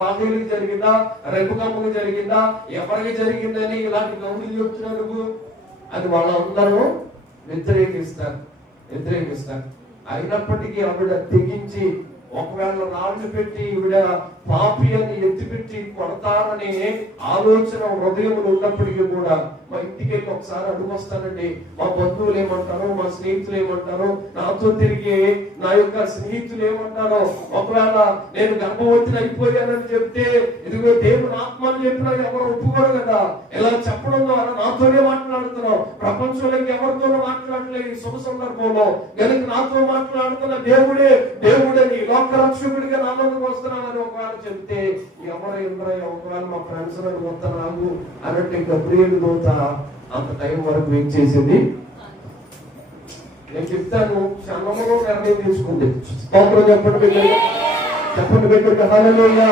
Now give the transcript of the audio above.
పాతీలకు జరిగిందా, రెబ్బకమ్మకు జరిగిందా, ఎవరికి జరిగిందని ఇలాంటి కౌంట్లు చెప్తున్నారు. అది వాళ్ళందరూ వ్యతిరేకిస్తారు. అయినప్పటికీ ఆవిడ తెగించి, ఒకవేళ రాళ్ళు పెట్టి ఈవిడ పాపి అని ఎత్తిపెట్టి కొడతారని ఆలోచన హృదయంలో ఉన్నప్పటికీ కూడా, మా ఇంటికి వెళ్ళి ఒకసారి అడుగొస్తానండి, మా బంధువులు ఏమంటారో, మా స్నేహితులు ఏమంటారో, నాతో తిరిగి నా యొక్క స్నేహితులు ఏమంటారో, ఒకవేళ నేను గర్భవతిని అయిపోయానని చెప్తే, ఇదిగో దేవుని ఆత్మని చెప్పినా ఎవరు ఒప్పుకోరు కదా. ఇలా చెప్పడం ద్వారా నాతోనే మాట్లాడుతున్నావు, ప్రపంచంలోకి ఎవరితోనూ మాట్లాడలేదు. ఈ శుభ సందర్భంలో కనుక నాతో మాట్లాడుతున్న దేవుడే దేవుడని, లోక రక్షకుడిగా నాలోకి వస్తున్నానని ఒకవేళ చెప్తే, ఎవరు ఇంద్రయ్య, ఒకవేళ మా ఫ్రెండ్స్ వస్తున్నాము అన్నట్టు గబ్రియలు దూత అంత టైం వరకు వెయిట్ చేసింది. నేను చెప్తాను, క్షణంలో నిర్ణయం తీసుకుంది. స్తోత్రం చెప్పండి, హల్లెలూయా.